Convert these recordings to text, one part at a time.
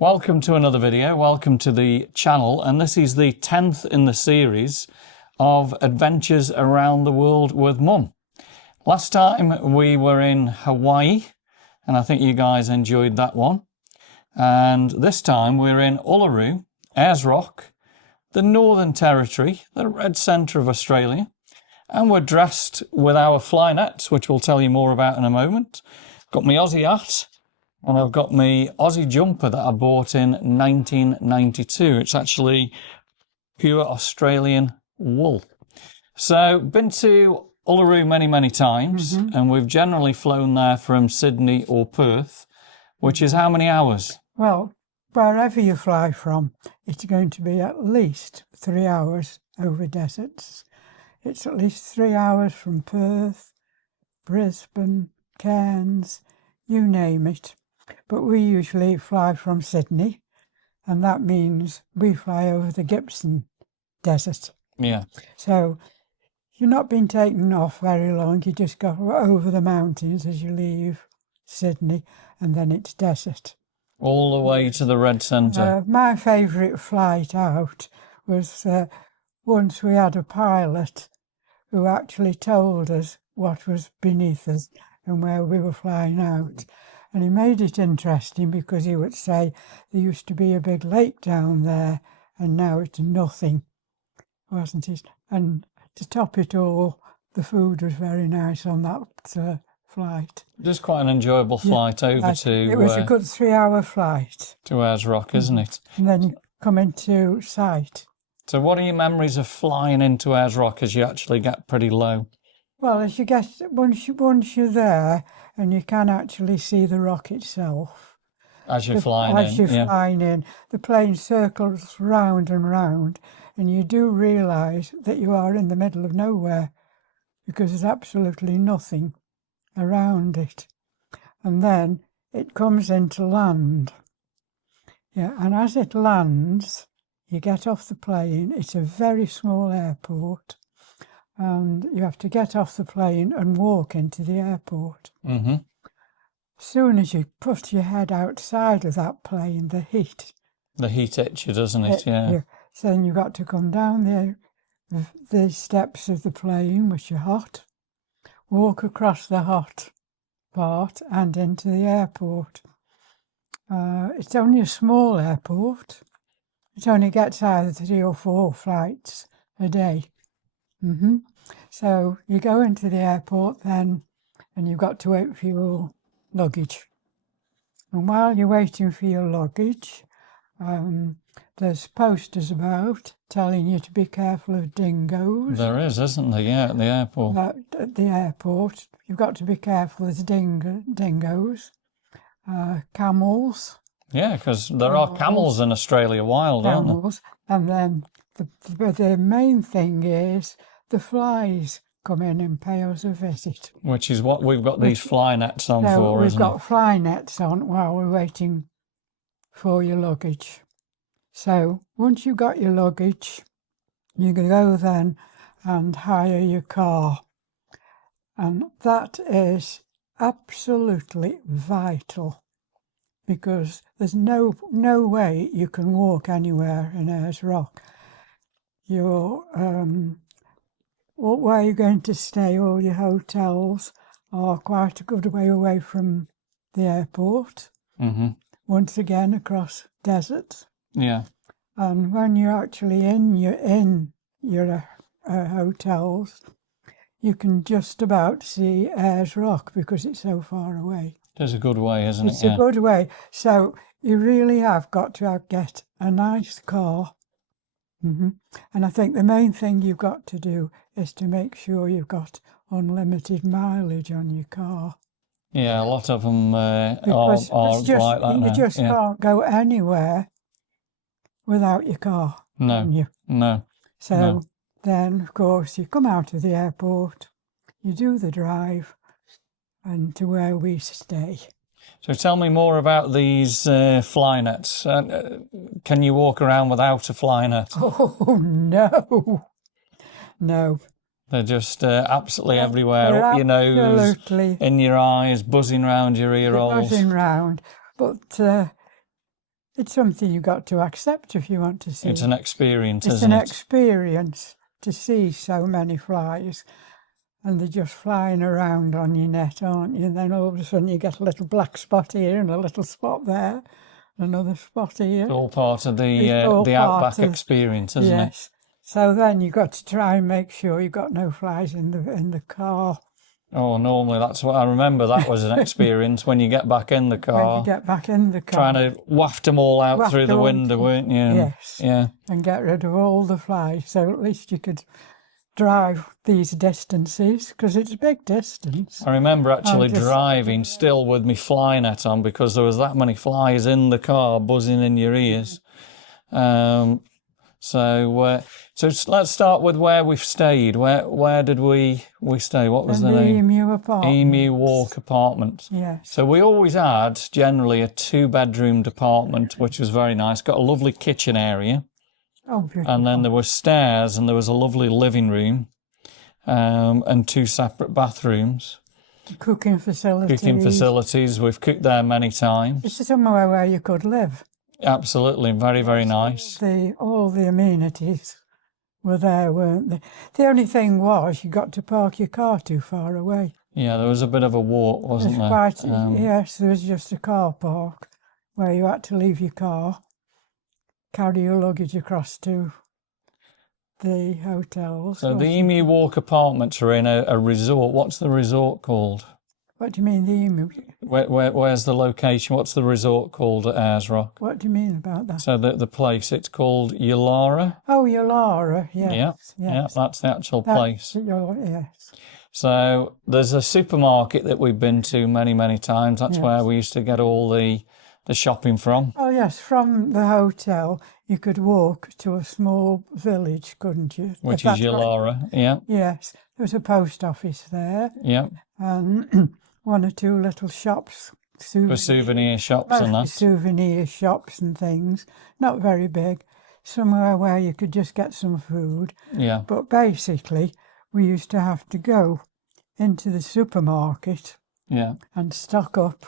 Welcome to another video, welcome to the channel, and this is the 10th in the series of adventures around the world with Mum. Last time we were in Hawaii, and I think you guys enjoyed that one. And this time we're in Uluru, Ayers Rock, the Northern Territory, the red centre of Australia, and we're dressed with our fly nets, which we'll tell you more about in a moment. Got my Aussie hat. And I've got my Aussie jumper that I bought in 1992. It's actually pure Australian wool. So, been to Uluru many times, and we've generally flown there from Sydney or Perth, which is how many hours? Well, wherever you fly from, it's going to be at least 3 hours over deserts. It's at least 3 hours from Perth, Brisbane, Cairns, you name it. But we usually fly from Sydney, and that means we fly over the Gibson Desert. Yeah. So you're not being taken off very long. You just go over the mountains as you leave Sydney, and then it's desert. All the way to the red centre. My favourite flight out was once we had a pilot who actually told us what was beneath us and where we were flying out. And he made it interesting because he would say there used to be a big lake down there and now it's nothing, wasn't it? And to top it all, the food was very nice on that flight. Just quite an enjoyable flight over to... It was a good 3 hour flight. To Ayers Rock, isn't it? And then you come into sight. So what are your memories of flying into Ayers Rock as you actually get pretty low? Well, as you get, once you're there, and you can actually see the rock itself. As you're flying in. As you're flying in. The plane circles round and round, and you do realise that you are in the middle of nowhere because there's absolutely nothing around it. And then it comes into land. Yeah, and as it lands, you get off the plane. It's a very small airport. And you have to get off the plane and walk into the airport. Mm-hmm. As soon as you put your head outside of that plane, the heat. The heat hits you, doesn't it? Yeah. So then you've got to come down the steps of the plane, which are hot, walk across the hot part and into the airport. It's only a small airport. It only gets either 3 or 4 flights a day. So you go into the airport then, and you've got to wait for your luggage. And while you're waiting for your luggage, there's posters about telling you to be careful of dingoes. There is, isn't there? Yeah, at the airport. At the airport, you've got to be careful of dingoes, camels. Yeah, because there are camels in Australia wild, aren't there? And then the main thing is the flies come in and pay us a visit. Which is what we've got these fly nets on for, isn't it? We've got fly nets on while we're waiting for your luggage. So once you've got your luggage, you can go then and hire your car. And that is absolutely vital because there's no way you can walk anywhere in Ayers Rock. Where you're going to stay, all your hotels are quite a good way away from the airport. Once again, across deserts. Yeah. And when you're actually in your hotels, you can just about see Ayers Rock because it's so far away. It's a good way, isn't it? It's a good way. So you really have got to get a nice car. And I think the main thing you've got to do is to make sure you've got unlimited mileage on your car. Yeah, a lot of them are like that You now. just can't go anywhere without your car. No. So then, of course, you come out of the airport, you do the drive, and to where we stay. So tell me more about these fly nets. Can you walk around without a fly net? Oh, no. No. They're just absolutely everywhere, up your nose, in your eyes, buzzing round your ear holes. Buzzing round. But it's something you've got to accept if you want to see. It's an experience, It's isn't an it? experience to see so many flies, and they're just flying around on your net, aren't you? And then all of a sudden you get a little black spot here and a little spot there, another spot here. It's all part of It's all the part outback of- experience, isn't it? Yes. So then you've got to try and make sure you've got no flies in the car. Oh, normally that's what I remember. That was an experience when you get back in the When car, you get back in the car. trying to waft them all out Waft through the them all window, through- weren't you? Yes. Yeah. And get rid of all the flies, so at least you could drive these distances, because it's a big distance. I remember actually just- driving still with my fly net on because there was that many flies in the car buzzing in your ears. So let's start with where we've stayed. Where did we stay? What was And the the name? Emu apartment. Emu Walk Apartment. Yes. So we always had generally a 2-bedroom apartment, which was very nice. Got a lovely kitchen area, Oh, beautiful. and then there were stairs, and there was a lovely living room, and 2 separate bathrooms. Cooking facilities. Cooking facilities. We've cooked there many times. It's somewhere where you could live. Absolutely, very, very nice. All the amenities were there, weren't they? The only thing was you got to park your car too far away. Yeah, there was a bit of a walk, wasn't there? Yes, there was just a car park where you had to leave your car, carry your luggage across to the hotels. So the Emu Walk Apartments are in a resort. What's the resort called? What do you mean, the Emu? Where's the location? What's the resort called at Ayers Rock? What do you mean about that? So the place, it's called Uluru. Oh, Uluru, yes. Yeah, yes. yeah, that's the actual place. Yes. So there's a supermarket that we've been to many, many times. That's where we used to get all the shopping from. Oh, yes, from the hotel, you could walk to a small village, couldn't you? Which If is that's right. Uluru, yeah. Yes, there was a post office there, Yeah, and 1 or 2 little shops. for souvenir shops and Mostly that. souvenir shops and things, not very big. Somewhere where you could just get some food. Yeah, But basically, we used to have to go into the supermarket yeah, and stock up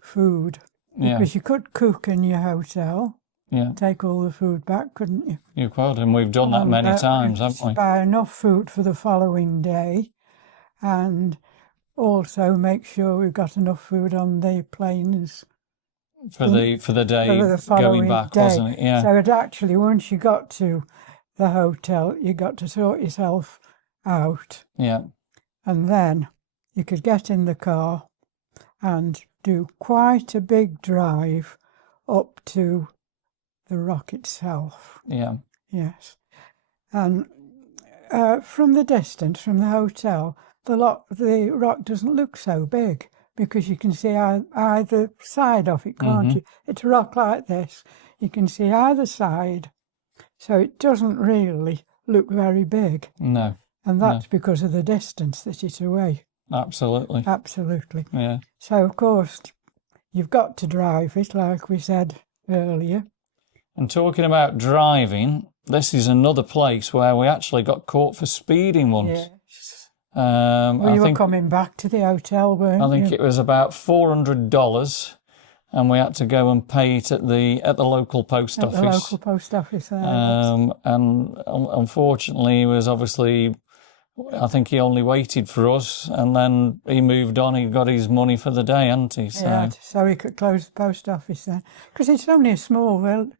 food. yeah, Because you could cook in your hotel, yeah. take all the food back, couldn't you? You could, and we've done that many times, haven't we? Buy enough food for the following day, and also make sure we've got enough food on the planes For the day for the going following back, day. wasn't it? Yeah, So it actually, once you got to the hotel, you got to sort yourself out, yeah, and then you could get in the car and do quite a big drive up to the rock itself. yeah, Yes. And from the distance, from the hotel, the rock doesn't look so big because you can see either side of it, can't you? It's a rock like this. You can see either side. So it doesn't really look very big. no, And that's because of the distance that it's away. absolutely, Absolutely. yeah. So, of course, you've got to drive it, like we said earlier. And talking about driving, this is another place where we actually got caught for speeding once. Yes. I You were think coming back to the hotel, weren't you? I think it was about $400, and we had to go and pay it at the local post At office. the local post office there. And unfortunately, he was obviously, I think he only waited for us, and then he moved on. He got his money for the day, hadn't he? So Yeah, so he could close the post office then. Because it's only a small village.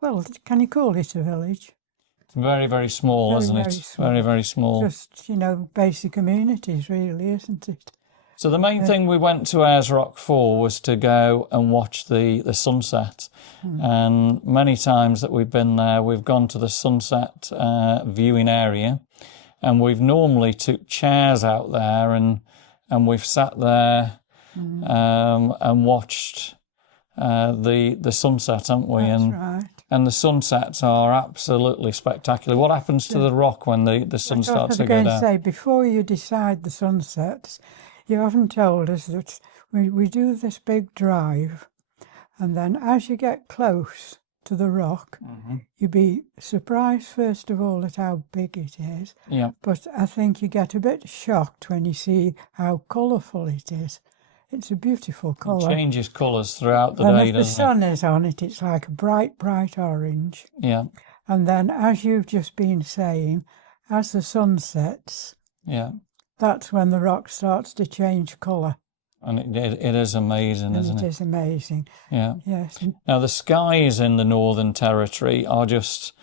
Well, can you call it a village? it's very, very small, Very, isn't very it? small. Very, very small. Just, basic amenities, really, isn't it? So the main thing we went to Ayers Rock for was to go and watch the sunset. And many times that we've been there, we've gone to the sunset viewing area, and we've normally took chairs out there and we've sat there and watched the sunset, haven't we? That's and right. and the sunsets are absolutely spectacular. What happens to the rock when the sun starts to go going to down? say, before you decide the sunsets, you haven't told us that we do this big drive, and then as you get close to the rock, you'd be surprised, first of all, at how big it is. Yeah, But I think you get a bit shocked when you see how colourful it is. It's a beautiful It colour. changes colours throughout the And day, if the doesn't sun is on it, it's like a bright, bright orange. it? Yeah, And then, as you've just been saying, as the sun sets, yeah. that's when the rock starts to change colour. And it is amazing, isn't It it? is amazing. Yeah. Yes. Now, the skies in the Northern Territory are just,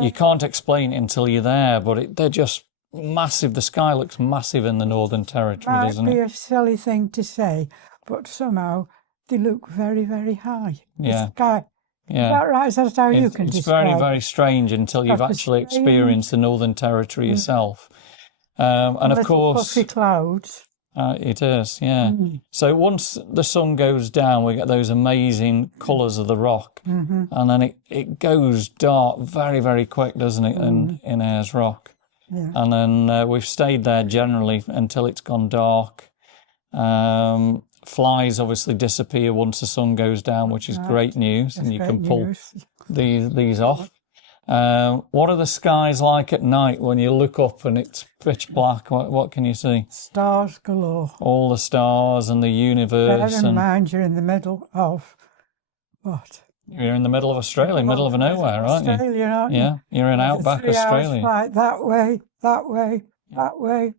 you can't explain it until you're there, but they're just massive. The sky looks massive in the Northern Territory, Might doesn't be it? a silly thing to say, but somehow they look very, very high. Yeah. The sky. Yeah. Is that right? Is that how you can It's describe very, it? very strange until you've Like a actually strange- experienced the Northern Territory yourself. And of Little course, puffy clouds. it is, yeah. So once the sun goes down, we get those amazing colours of the rock, and then it goes dark very, very quick, doesn't it? In Ayers Rock, Yeah. and then we've stayed there generally until it's gone dark. Flies obviously disappear once the sun goes down, which is great news, and you can pull these off. What are the skies like at night when you look up and it's pitch black? What can you see? Stars galore. All the stars and the universe. Bear in And mind you're in the middle of what? you're in the middle of Australia, middle of nowhere, aren't you? Australia, aren't you? Yeah, you're in It's a outback 3 hours Australia. flight that way, that way, that way,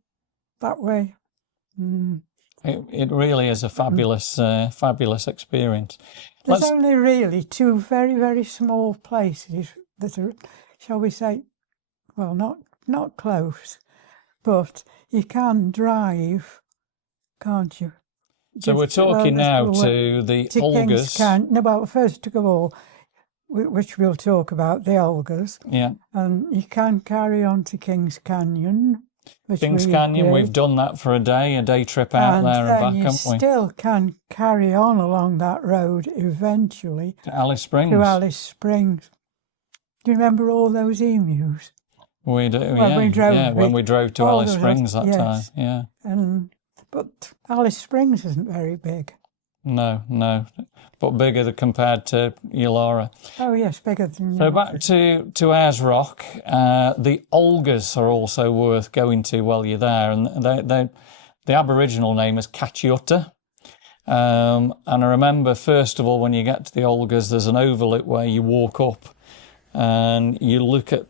that way. It really is a fabulous, fabulous experience. There's only really 2 very, very small places that are, shall we say, well, not close, but you can drive, can't you? So we're talking now to the Olgas. No, well, first of all, which we'll talk about, the Olgas. Yeah. And you can carry on to Kings Canyon. Kings Canyon, we've done that for a day trip out there and back, haven't we? You still can carry on along that road eventually. To Alice Springs. To Alice Springs. Do you remember all those emus? We do, when we drove to Alice Springs that time, yeah. But Alice Springs isn't very big. No, but bigger compared to Uluru. Oh yes, bigger than. So back to Ayers Rock, the Olgas are also worth going to while you're there, and the Aboriginal name is Kachiutta. And I remember first of all when you get to the Olgas, there's an overlook where you walk up, and you look at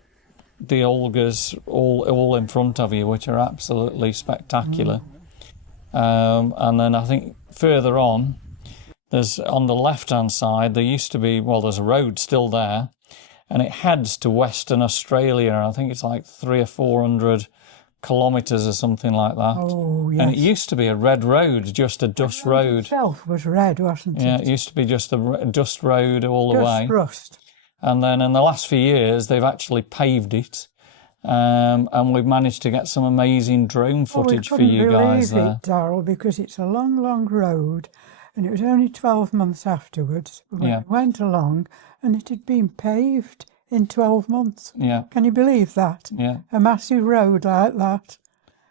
the Olgas all in front of you, which are absolutely spectacular. And then I think further on, there's on the left-hand side, there used to be, there's a road still there, and it heads to Western Australia. I think it's like 300 or 400 kilometres or something like that. Oh, yes. And it used to be a red road, just a dust road. Itself was red, wasn't it? Yeah, it used to be just a dust road all the way. Just rust. And then in the last few years, they've actually paved it. And we've managed to get some amazing drone footage for you guys there. We couldn't believe it, Darryl, because it's a long, long road, and it was only 12 months afterwards when we went along, and it had been paved in 12 months. Yeah. Can you believe that? Yeah. A massive road like that.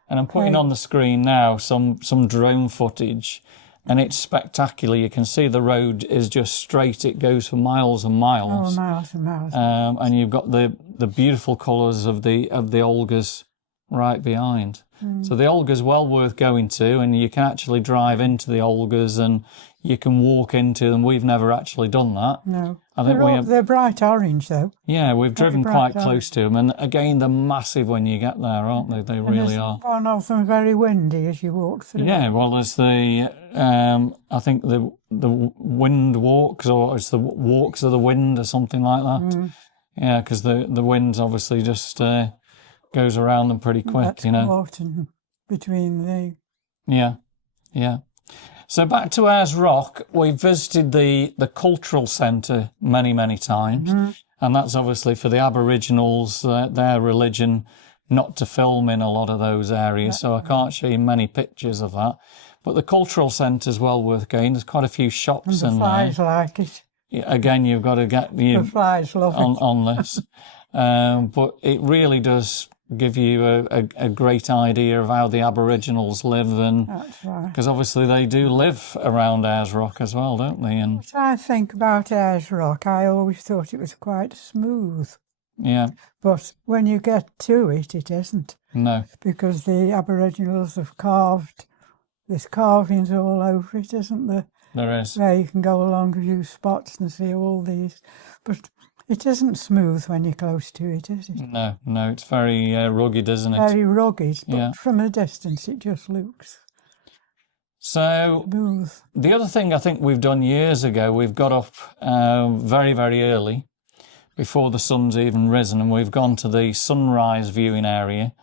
And I'm putting on the screen now some drone footage, and it's spectacular. You can see the road is just straight. It goes for miles and miles. Oh, miles and miles. And you've got the beautiful colours of the Olgas right behind. So the Olga's well worth going to, and you can actually drive into the Olgas and you can walk into them. We've never actually done that. No. I think they're bright orange, though. Yeah, we've driven quite close to them, and again, they're massive when you get there, aren't they? They really are. One of them very windy as you walk through. Yeah, well, there's the I think the wind walks, or it's the walks of the wind, or something like that. Yeah, because the wind obviously just goes around them pretty quick, That's important between the. Yeah. So back to Ayers Rock, we visited the cultural centre many times, and that's obviously for the Aboriginals, their religion, not to film in a lot of those areas, so I can't show you many pictures of that. But the cultural centre's well worth going. There's quite a few shops in there. The flies like it. Again, you've got to get the flies love it. on this. But it really does give you a great idea of how the Aboriginals live, and that's right. Because obviously they do live around Ayers Rock as well, don't they? And what I think about Ayers Rock, I always thought it was quite smooth. Yeah. But when you get to it, it isn't. No. Because the Aboriginals have carved There's carvings all over it, isn't there? There is. Where you can go along a few spots and see all these. But it isn't smooth when you're close to it, is it? No, no, it's very rugged, isn't it? Very rugged, but Yeah. from a distance it just looks So smooth. the other thing I think we've done years ago, we've got up very, very early, before the sun's even risen, and we've gone to the sunrise viewing area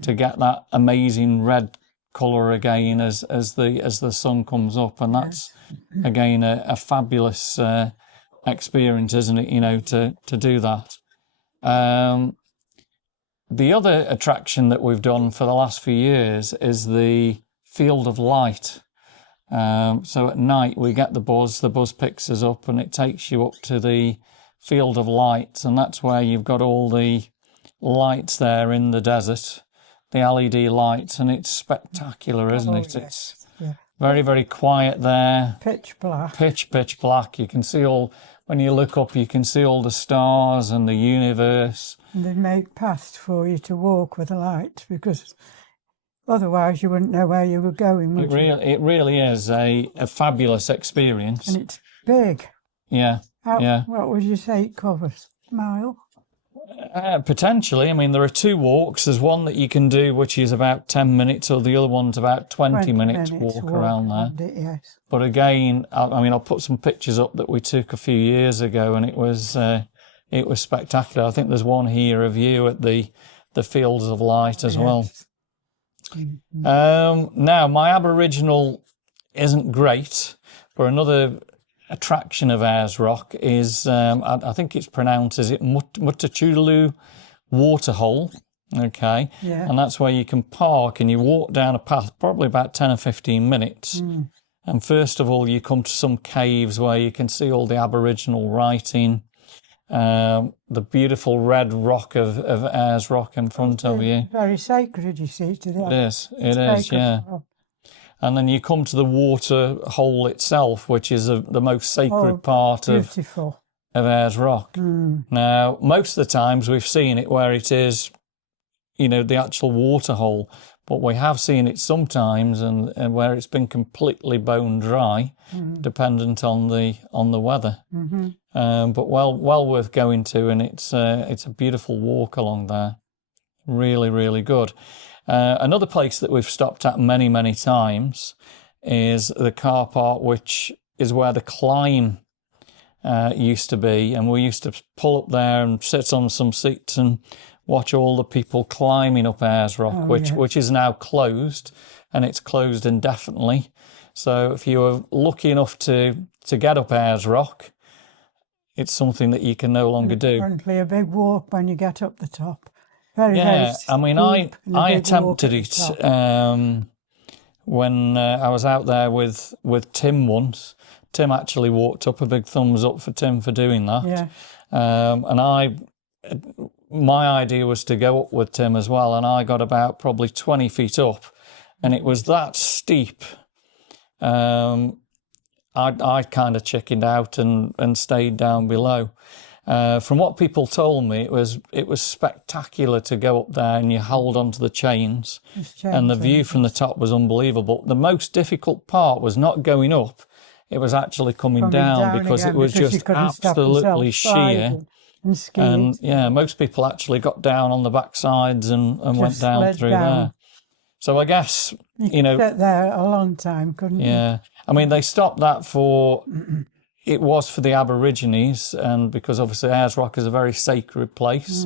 to get that amazing red colour again as the sun comes up, and that's again a fabulous experience, isn't it? You know, to do that. The other attraction that we've done for the last few years is the Field of Light. So at night we get the bus picks us up and it takes you up to the Field of Light, and that's where you've got all the lights there in the desert, the LED lights, and it's spectacular, isn't it? Yes. It's very, very quiet there. Pitch black. Pitch black. You can see when you look up, you can see all the stars and the universe. And they make paths for you to walk with the light, because otherwise you wouldn't know where you were going, would you? It really is a fabulous experience. And it's big. Yeah. What would you say it covers? A mile? Potentially. I mean, there are two walks. There's one that you can do, which is about 10 minutes, or the other one's about 20 minutes walk around there. Yes. But again, I mean, I'll put some pictures up that we took a few years ago, and it was spectacular. I think there's one here of you at the Fields of Light as well. Now, my Aboriginal isn't great, but another attraction of Ayers Rock is, I think it's pronounced, is it Mutachulu Waterhole? Okay. Yeah. And that's where you can park and you walk down a path, probably about 10 or 15 minutes. And first of all, you come to some caves where you can see all the Aboriginal writing, the beautiful red rock of Ayers Rock in front of you. Very sacred, you see, to the It is, yeah. And then you come to the water hole itself, which is the most sacred part of Ayers Rock. Now, most of the times we've seen it where it is, you know, the actual water hole, but we have seen it sometimes and where it's been completely bone dry, dependent on the weather. But well worth going to, and it's a beautiful walk along there. Really, really good. Another place that we've stopped at many, many times is the car park, which is where the climb used to be. And we used to pull up there and sit on some seats and watch all the people climbing up Ayers Rock, which is now closed, and it's closed indefinitely. So if you were lucky enough to get up Ayers Rock, it's something that you can no longer do. Apparently a big walk when you get up the top. Very I mean, I attempted it when I was out there with Tim once. Tim actually walked up. A big thumbs up for Tim for doing that. Yeah. And my idea was to go up with Tim as well, and I got about probably 20 feet up, and it was that steep. I kind of chickened out and stayed down below. From what people told me, it was spectacular to go up there, and you hold onto the chains, and the view from the top was unbelievable. The most difficult part was not going up; it was actually coming down because it was just absolutely sheer. And yeah, most people actually got down on the backsides and went down through there. So I guess you know, sit there a long time, couldn't you? Yeah, I mean they stopped that for. It was for the Aborigines, and because obviously Ayers Rock is a very sacred place,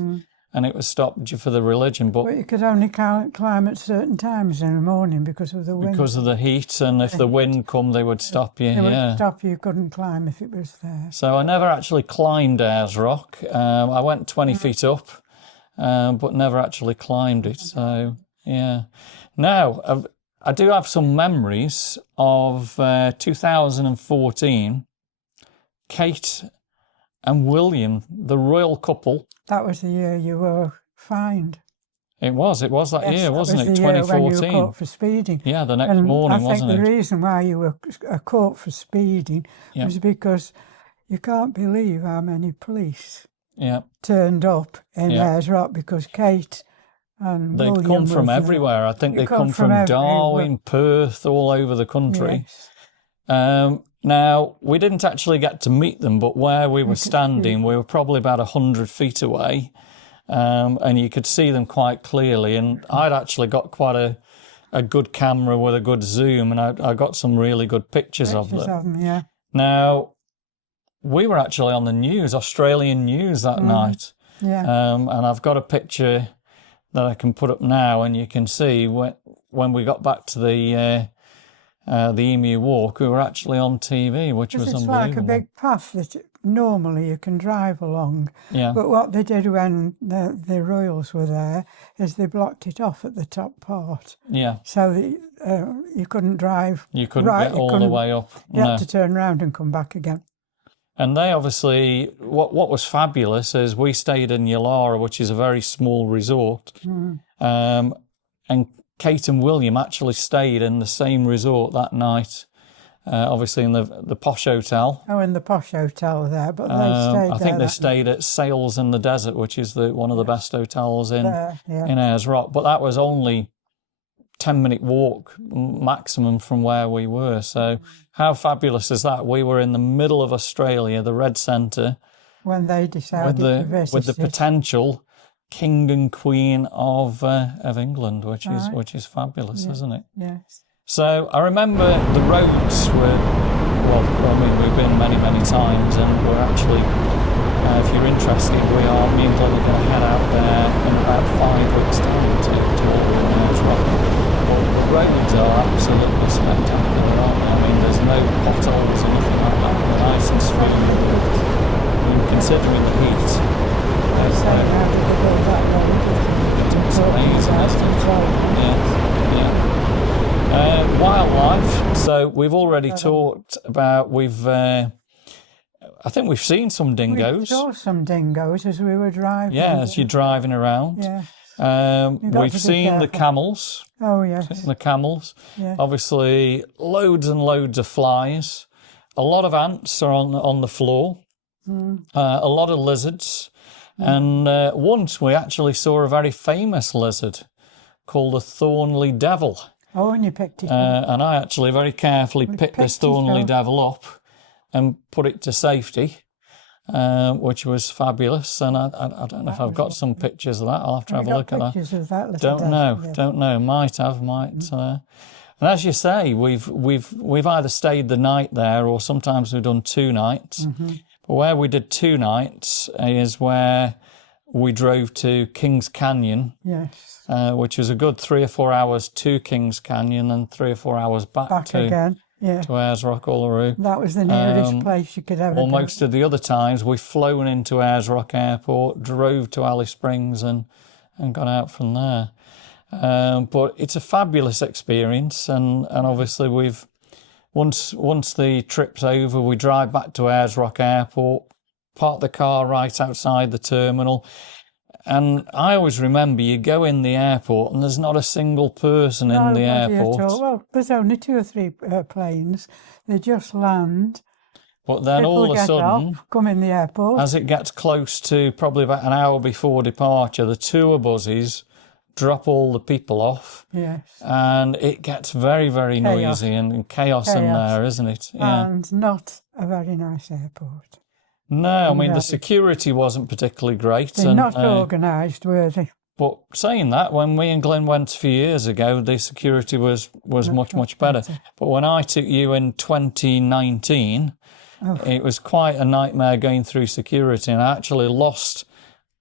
and it was stopped for the religion. But you could only climb at certain times in the morning because of the wind. Because of the heat, and if the wind come, they would stop you. They would stop you, couldn't climb if it was there. So I never actually climbed Ayers Rock. I went 20 feet up, but never actually climbed it. So, yeah. Now, I do have some memories of 2014. Kate and William, the royal couple. That was the year you were fined. It was that year, wasn't it? 2014. When you were 2014. caught for speeding. Yeah, the next morning, wasn't it? I think the reason why you were caught for speeding was because you can't believe how many police turned up in Ayers Rock, because Kate and They'd William come from was there. everywhere. I think They they come from everywhere. Darwin, Perth, all over the country. Yes. Now, we didn't actually get to meet them, but where we were could standing, we were probably about 100 feet away, and you could see them quite clearly. And I'd actually got quite a good camera with a good zoom, and I got some really good pictures of them. Yeah. Now, we were actually on the news, Australian news that night. Yeah. And I've got a picture that I can put up now, and you can see when we got back to the Emu Walk, we were actually on TV, which was unbelievable. It's like a big path that normally you can drive along. Yeah. But what they did when the royals were there is they blocked it off at the top part. Yeah. So that you couldn't drive. You couldn't get all the way up. You had to turn around and come back again. And they obviously, what was fabulous is we stayed in Uluru, which is a very small resort, and Kate and William actually stayed in the same resort that night, obviously in the posh hotel. Oh, in the posh hotel there, but they stayed there. I think they stayed at Sails in the Desert, which is one of the best hotels in Ayers Rock. But that was only 10-minute walk maximum from where we were. So how fabulous is that? We were in the middle of Australia, the Red Centre, when they decided to visit with the potential King and Queen of England, which is fabulous, isn't it? Yes. So I remember the roads were, we've been many times, and we're actually, if you're interested, me and Glynn are going to head out there in about 5 weeks' time to Ayers Rock. The roads are absolutely spectacular, aren't they? I mean, there's no potholes or anything like that. They're nice and smooth. And considering the heat, it's amazing, isn't it? Yeah. Wildlife. So we've already talked about. I think we've seen some dingoes. We saw some dingoes as we were driving. Yeah, as you're driving around. Yeah. We've seen the camels. Oh, yes. The camels. Yeah. Obviously, loads and loads of flies. A lot of ants are on the floor. A lot of lizards. And once we actually saw a very famous lizard called the thornly devil. Oh, and you picked it up. And I actually very carefully picked this thornly devil up and put it to safety. Which was fabulous, and I don't know if I've got some pictures of that. I'll have to have a look at that. Pictures of that don't know. Might have. And as you say, we've either stayed the night there, or sometimes we've done 2 nights. But where we did 2 nights is where we drove to Kings Canyon. Yes. Which was a good 3 or 4 hours to Kings Canyon, and 3 or 4 hours back again. Yeah. To Ayers Rock, Uluru. That was the nearest place you could ever go. Most of the other times we've flown into Ayers Rock Airport, drove to Alice Springs and gone out from there. But it's a fabulous experience, and obviously we've once the trip's over, we drive back to Ayers Rock Airport, park the car right outside the terminal. And I always remember you go in the airport and there's not a single person in the airport. Well, there's only 2 or 3 planes. They just land. But then all of a sudden, come in the airport. As it gets close to probably about an hour before departure, the tour buses drop all the people off. Yes. And it gets very, very noisy and chaos in there, isn't it? Yeah. And not a very nice airport. No, I mean, the security wasn't particularly great. They're not organised, were they? But saying that, when me and Glynn went a few years ago, the security was much better. But when I took you in 2019, it was quite a nightmare going through security. And I actually lost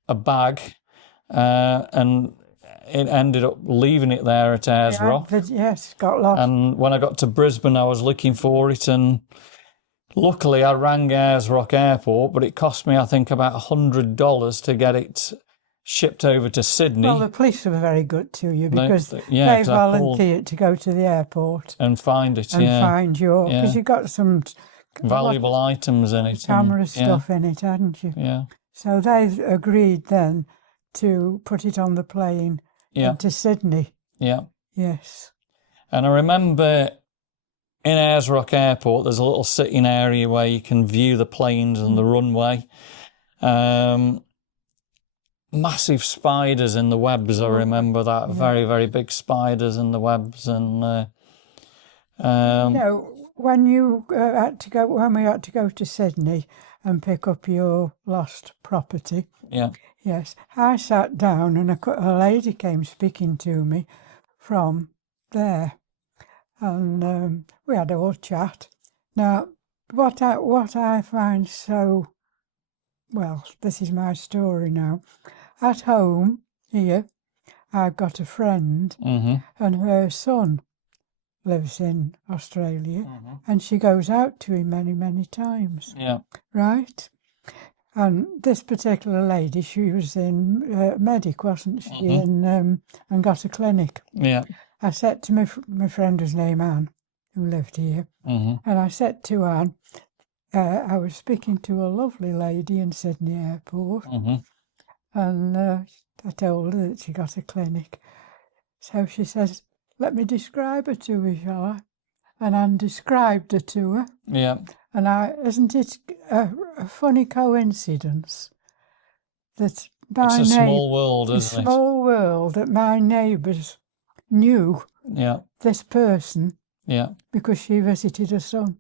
a bag and it ended up leaving it there at Ayers Rock. Yes, got lost. And when I got to Brisbane, I was looking for it, and luckily, I rang Ayers Rock Airport, but it cost me, I think, about $100 to get it shipped over to Sydney. Well, the police were very good to you because they volunteered to go to the airport and find it, and find you, because you got some valuable items in it, camera stuff in it, hadn't you? Yeah. So they agreed then to put it on the plane to Sydney. Yeah. Yes. And I remember in Ayers Rock Airport, there's a little sitting area where you can view the planes and the runway. massive spiders in the webs. I remember that, very, very big spiders in the webs. And when you when we had to go to Sydney and pick up your lost property, yeah, yes, I sat down and a lady came speaking to me from there, and we had a whole chat. Now, what I find so, well, this is my story now. At home here, I've got a friend, and her son lives in Australia, and she goes out to him many, many times. Yeah. Right? And this particular lady, she was in Medic, wasn't she? And got a clinic. Yeah. I said to my friend, whose name Anne, who lived here, and I said to Anne, I was speaking to a lovely lady in Sydney Airport, and I told her that she got a clinic. So she says, let me describe her to her, shall I? And Anne described her to her. Yeah. And isn't it a funny coincidence that it's a small world, isn't it? A small world that my neighbours knew this person because she visited her son.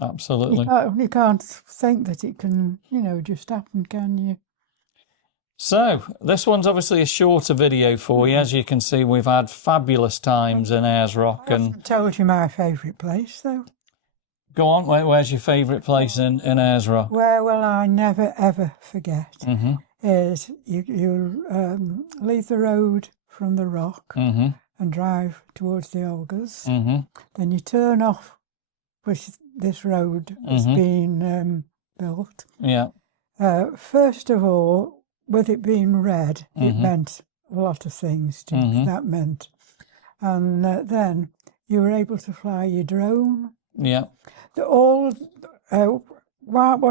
Absolutely. You can't think that it can, just happen, can you? So, this one's obviously a shorter video for you. As you can see, we've had fabulous times in Ayers Rock. I haven't told you my favourite place, though. Go on, where's your favourite place in Ayers Rock? Where will I never, ever forget is you leave the road from the rock and drive towards the Olgas. Then you turn off with this road that's been built. Yeah. First of all, with it being red, it meant a lot of things to me, that meant. And then you were able to fly your drone. Yeah. What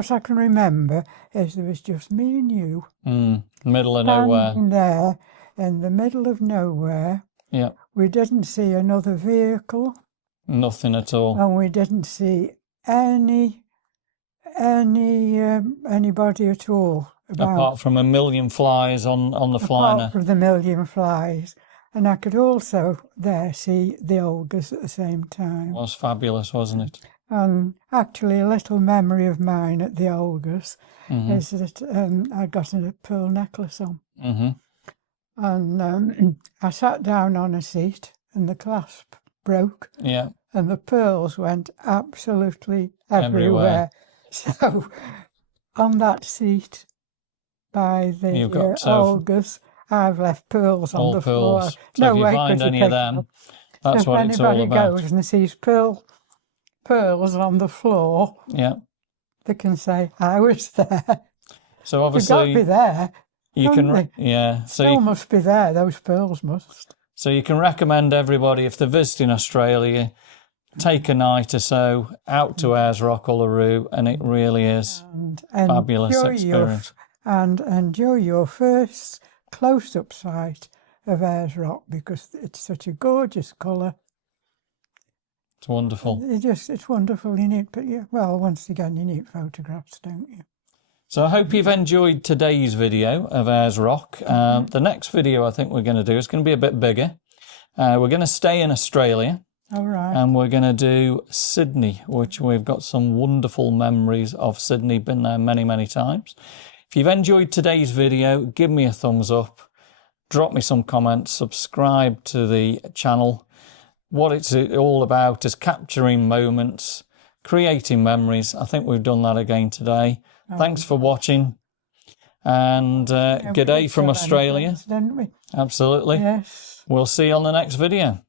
I can remember is there was just me and you. Middle of nowhere. Standing there in the middle of nowhere. Yeah. We didn't see another vehicle. Nothing at all. And we didn't see anybody at all. Apart from a million flies on the flyer. Apart from the million flies. And I could also there see the Olgas at the same time. It was fabulous, wasn't it? And actually, a little memory of mine at the Olgas is that I got a pearl necklace on. And I sat down on a seat and the clasp broke. Yeah. And the pearls went absolutely everywhere. So, on that seat by the Olgas, I've left pearls on the floor. So no if you find any of them, that's what it's all about. If anybody goes and sees pearls on the floor, they can say, I was there. So obviously... You've got to be there. You can, So you must be there, those pearls must. So you can recommend everybody, if they're visiting Australia, take a night or so out to Ayers Rock, Uluru, and it really is fabulous experience. And enjoy your first close-up sight of Ayers Rock because it's such a gorgeous colour. It's wonderful. It's wonderful. You need, once again, you need photographs, don't you? So I hope you've enjoyed today's video of Ayers Rock. The next video I think we're going to do is going to be a bit bigger. We're going to stay in Australia. All right. And we're going to do Sydney, which we've got some wonderful memories of Sydney. Been there many, many times. If you've enjoyed today's video, give me a thumbs up. Drop me some comments. Subscribe to the channel. What it's all about is capturing moments, creating memories. I think we've done that again today. Thanks for watching. And good day from Australia. Didn't we? Absolutely. Yes. We'll see you on the next video.